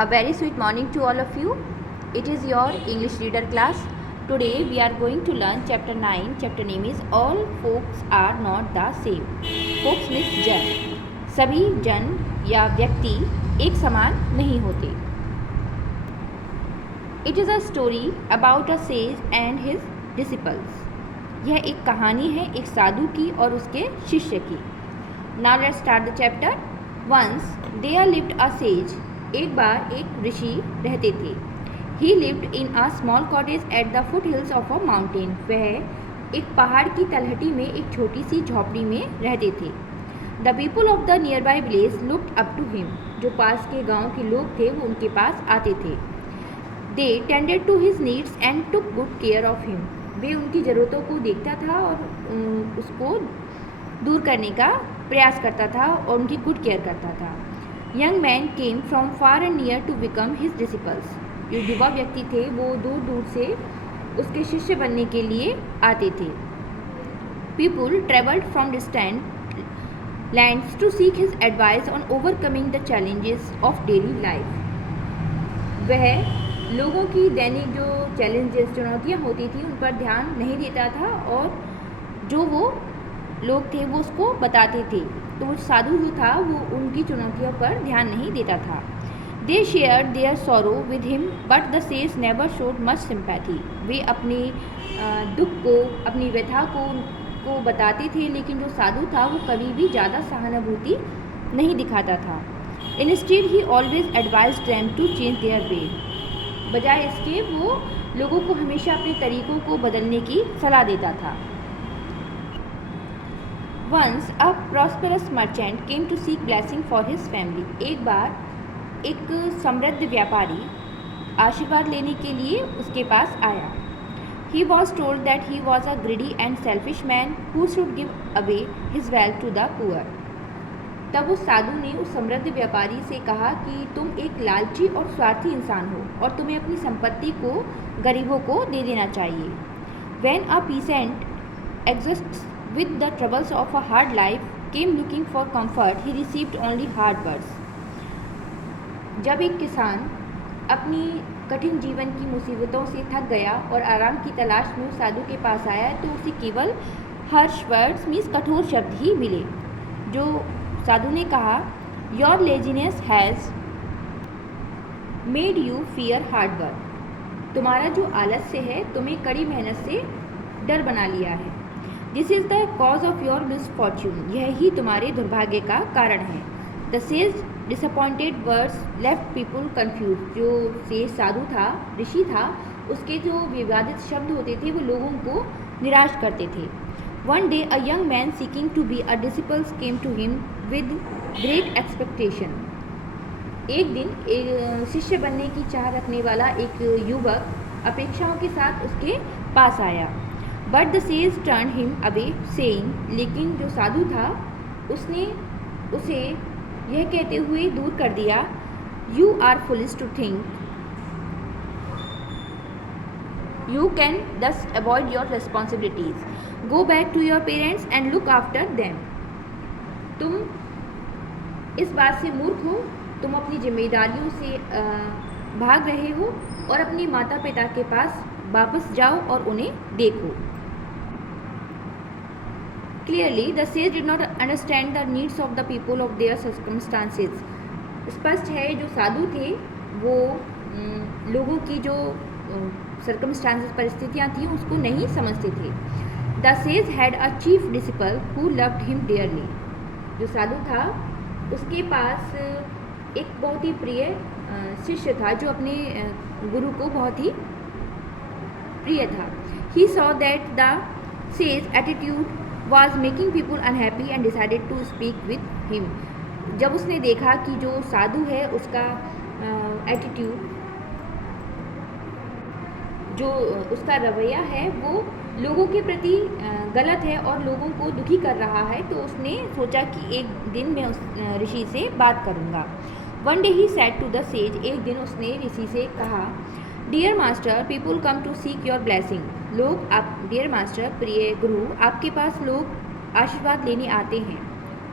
A very sweet morning to all of you. It is your English reader class. Today we are going to learn chapter 9. Chapter name is All Folks Are Not the Same. Folks means जन. सभी जन या व्यक्ति एक समान नहीं होते. It is a story about a sage and his disciples. यह एक कहानी है एक साधु की और उसके शिष्य की. Now let's start the chapter. Once there lived a sage. एक बार एक ऋषि रहते थे. He lived in a small cottage at the foothills of a mountain. वह एक पहाड़ की तलहटी में एक छोटी सी झोपड़ी में रहते थे. The people of the nearby village looked up to him. जो पास के गांव के लोग थे वो उनके पास आते थे. They tended to his needs and took good care of him. वे उनकी ज़रूरतों को देखता था और उसको दूर करने का प्रयास करता था और उनकी गुड केयर करता था. Young man came from far and near to become his disciples. जो युवा व्यक्ति थे वो दूर दूर से उसके शिष्य बनने के लिए आते थे. People travelled from distant lands to seek his advice on overcoming the challenges of daily life. वह लोगों की दैनिक जो चैलेंजेस चुनौतियाँ होती थी उन पर ध्यान नहीं देता था और जो वो लोग थे वो उसको बताते थे. तो वो साधु जो था वो उनकी चुनौतियों पर ध्यान नहीं देता था. They share their sorrow with him but the sage never showed much sympathy. वे अपने दुख को अपनी व्यथा को बताते थे लेकिन जो साधु था वो कभी भी ज़्यादा सहानुभूति नहीं दिखाता था. Instead he always advised them to change their way. बजाय इसके वो लोगों को हमेशा अपने तरीक़ों को बदलने की सलाह देता था. Once a prosperous merchant came to seek blessing for his family. एक बार एक समृद्ध व्यापारी आशीर्वाद लेने के लिए उसके पास आया. He was told that he was a greedy and selfish man who should give away his wealth to the poor. तब उस साधु ने उस समृद्ध व्यापारी से कहा कि तुम एक लालची और स्वार्थी इंसान हो और तुम्हें अपनी संपत्ति को गरीबों को दे देना चाहिए. When a peasant exhausts with the troubles of a hard life came looking for comfort, he received only hard words. जब एक किसान अपनी कठिन जीवन की मुसीबतों से थक गया और आराम की तलाश में उस साधु के पास आया तो उसे केवल हर्ष वर्ड्स मीन्स कठोर शब्द ही मिले. जो साधु ने कहा, Your laziness has made you fear hard work. तुम्हारा जो आलस्य है तुम्हें कड़ी मेहनत से डर बना लिया है. This is the cause of your misfortune. यह ही तुम्हारे दुर्भाग्य का कारण है. The sage disappointed words left people confuse. जो सेज साधु था ऋषि था उसके जो विवादित शब्द होते थे वो लोगों को निराश करते थे. One day a young man seeking to be a disciples came to him with great expectation. एक दिन एक शिष्य बनने की चाह रखने वाला एक युवक अपेक्षाओं के साथ उसके पास आया. But the says turn him away saying. लेकिन जो साधु था उसने उसे यह कहते हुए दूर कर दिया, you are foolish to think you can thus avoid your responsibilities. Go back to your parents and look after them. तुम इस बात से मूर्ख हो. तुम अपनी जिम्मेदारियों से भाग रहे हो और अपने माता पिता के पास वापस जाओ और उन्हें देखो. Clearly, the sage did not understand the needs of the people of their circumstances. स्पष्ट है जो साधु थे वो लोगों की जो circumstances परिस्थितियाँ थी उसको नहीं समझते थे. The sage had a chief disciple who loved him dearly. जो साधु था उसके पास एक बहुत ही प्रिय शिष्य था जो अपने गुरु को बहुत ही प्रिय था. He saw that the sage attitude was making people unhappy and decided to speak with him. जब उसने देखा कि जो साधु है उसका एटीट्यूड जो उसका रवैया है वो लोगों के प्रति गलत है और लोगों को दुखी कर रहा है तो उसने सोचा कि एक दिन मैं उस ऋषि से बात करूँगा. One day he said to the sage. एक दिन उसने ऋषि से कहा, dear master people come to seek your blessing. लोग आप डियर मास्टर प्रिय गुरु आपके पास लोग आशीर्वाद लेने आते हैं.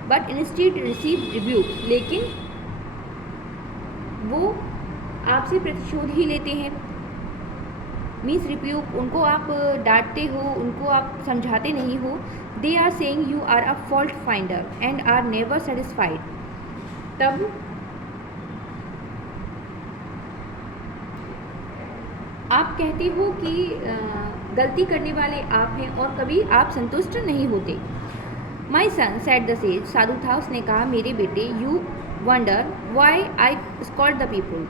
But instead receive rebuke. लेकिन वो आपसे प्रतिशोध ही लेते हैं। मीन्स रिप्यूक, उनको आप डांटते हो, उनको आप समझाते नहीं हो। They are saying you are a fault finder and are never satisfied. तब आप कहते हो कि गलती करने वाले आप हैं और कभी आप संतुष्ट नहीं होते। माई सन सेड द सेज, साधु था, उसने कहा मेरे बेटे, you wonder why I scold the people.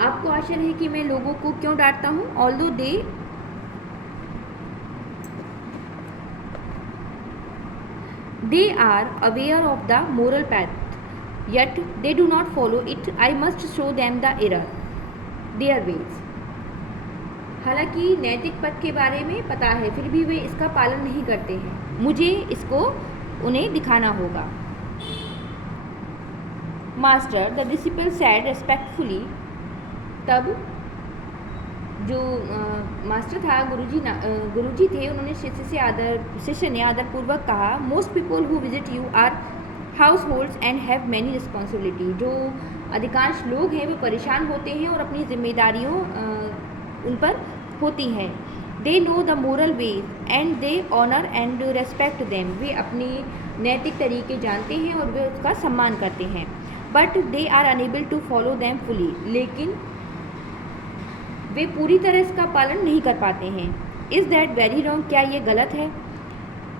आपको आश्चर्य है कि मैं लोगों को क्यों डांटता हूँ। Although they are aware of the moral path yet they do not follow it, I must show them the error their ways. हालांकि नैतिक पथ के बारे में पता है, फिर भी वे इसका पालन नहीं करते हैं। मुझे इसको उन्हें दिखाना होगा। Master, the disciple sad respectfully. तब जो मास्टर था, गुरुजी थे, उन्होंने शिष्य ने आदरपूर्वक कहा, most people who visit you are households and have many responsibility. जो अधिकांश लोग हैं वे परेशान होते हैं और अपनी जिम्मेदारियों उन पर होती हैं। They know the moral way and they honour and respect them. वे अपने नैतिक तरीके जानते हैं और वे उसका सम्मान करते हैं। But they are unable to follow them fully. लेकिन वे पूरी तरह इसका पालन नहीं कर पाते हैं। Is that very wrong? क्या ये गलत है?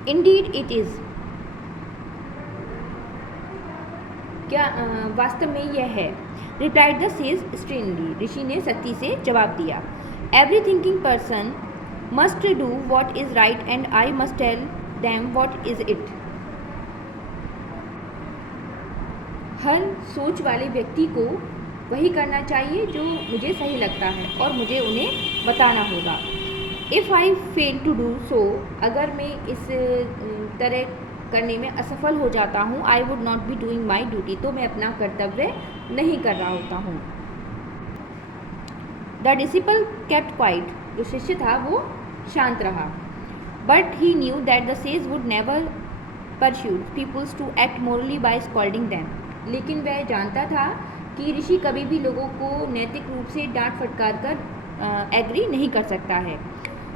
Indeed it is. क्या वास्तव में यह है? Replied the sage sternly. ऋषि ने सख्ती से जवाब दिया। Every thinking person must do what is right and I must tell them what is it. हर सोच वाले व्यक्ति को वही करना चाहिए जो मुझे सही लगता है और मुझे उन्हें बताना होगा। If I fail to do so, अगर मैं इस तरह करने में असफल हो जाता हूँ, I would not be doing my duty, तो मैं अपना कर्तव्य नहीं कर रहा होता हूँ। The disciple kept quiet. जो शिष्य था वो शांत रहा। But he knew that the sage would never persuade peoples to act morally by scolding them. लेकिन वह जानता था कि ऋषि कभी भी लोगों को नैतिक रूप से डांट फटकार कर एग्री नहीं कर सकता है।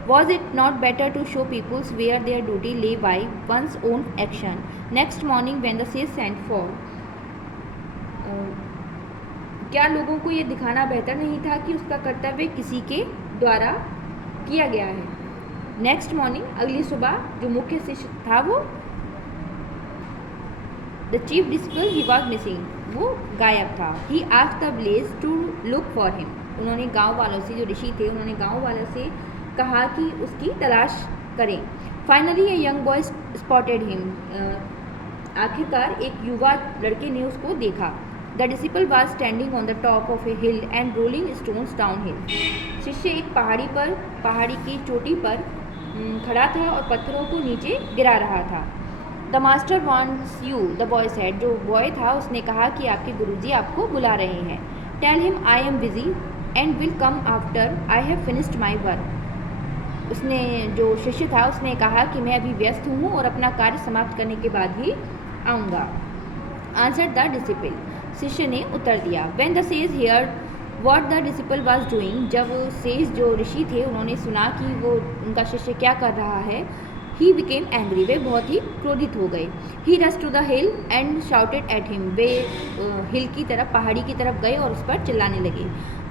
Was it not better to show peoples where their duty lay by one's own action? Next morning when the sage sent for. क्या लोगों को ये दिखाना बेहतर नहीं था कि उसका कर्तव्य किसी के द्वारा किया गया है? नेक्स्ट मॉर्निंग, अगली सुबह, जो मुख्य शिष्य था वो the chief disciple, he was missing, वो गायब था। He asked the village to look for him. उन्होंने गांव वालों से, जो ऋषि थे, उन्होंने गांव वालों से कहा कि उसकी तलाश करें। Finally a young boy spotted him. आखिरकार एक युवा लड़के ने उसको देखा। The disciple was standing on the top of A hill and rolling stones down हिल। शिष्य एक पहाड़ी की चोटी पर खड़ा था और पत्थरों को नीचे गिरा रहा था। The master wants you, the boy said. जो बॉय था उसने कहा कि आपके गुरुजी आपको बुला रहे हैं। Tell him I am busy and will come after I have finished my work. उसने, जो शिष्य था, उसने कहा कि मैं अभी व्यस्त हूँ और अपना कार्य समाप्त करने के बाद ही आऊँगा। Answer the disciple. शिष्य ने उत्तर दिया। When the says heard what the disciple was doing. जब सेज, जो ऋषि थे, उन्होंने सुना कि वो उनका शिष्य क्या कर रहा है, ही बिकेम एंग्री। वे बहुत ही क्रोधित हो गए। He rush to the hill and shouted at him. वे हिल की तरफ, पहाड़ी की तरफ गए और उस पर चिल्लाने लगे।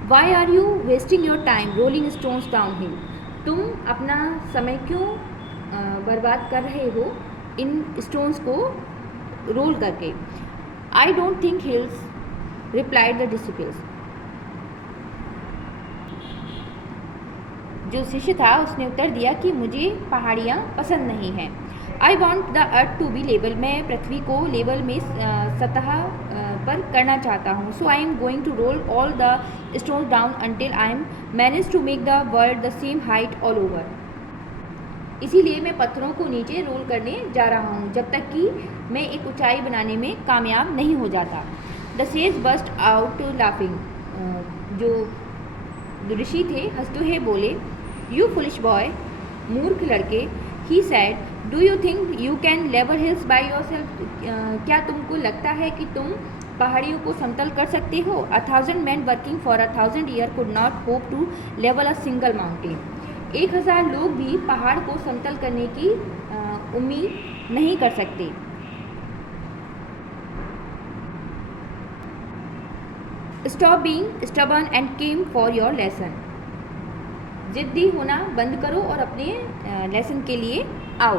Why are you wasting your time rolling stones down hill. तुम अपना समय क्यों बर्बाद कर रहे हो इन स्टोन्स को रोल करके? I don't think hills, replied the disciples. जो शिष्य था उसने उत्तर दिया कि मुझे पहाड़ियाँ पसंद नहीं हैं। I want the earth to be level. मैं पृथ्वी को लेवल में सतह पर करना चाहता हूँ। So I am going to roll all the stones down until I am manage to make the world the same height all over. इसीलिए मैं पत्थरों को नीचे रोल करने जा रहा हूँ जब तक कि मैं एक ऊंचाई बनाने में कामयाब नहीं हो जाता। The sage burst out laughing. जो ऋषि थे हंसते हुए बोले, यू फुलिश बॉय, मूर्ख लड़के। He said, do you think you can level hills by yourself. क्या तुमको लगता है कि तुम पहाड़ियों को समतल कर सकते हो? 1000 men working for 1000 years could not hope to level a single mountain. 1000 लोग भी पहाड़ को समतल करने की उम्मीद नहीं कर सकते. Stop being stubborn and came for your lesson. जिद्दी होना बंद करो और अपने लेसन के लिए आओ.